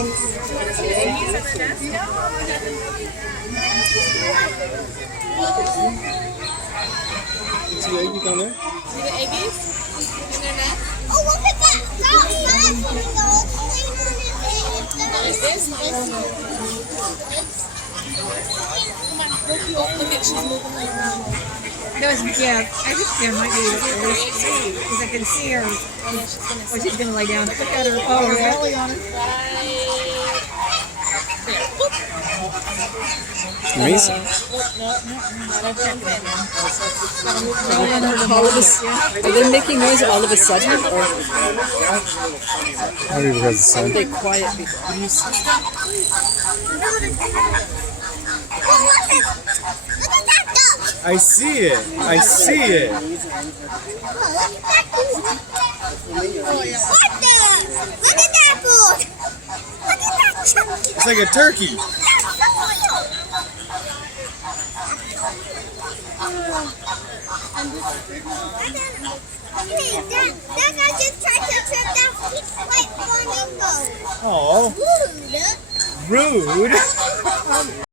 See the egg down there? See the eggies in their nest? Oh, look at that! Like this? Look at she's moving around. Yeah, I think there might be because I can see her. Oh, she's gonna lay down. Look at her. Oh, her belly on it. Amazing. All of us, are they making noise all of a sudden, or Maybe because the sun. are they quiet before? Oh, look at that duck! I see it. I see it. Oh, look at that goose! What the? Look at that goose! Look at that chunky! It's like a turkey. Hey, that guy just tried to trip that white flamingo. Oh, Rude. rude.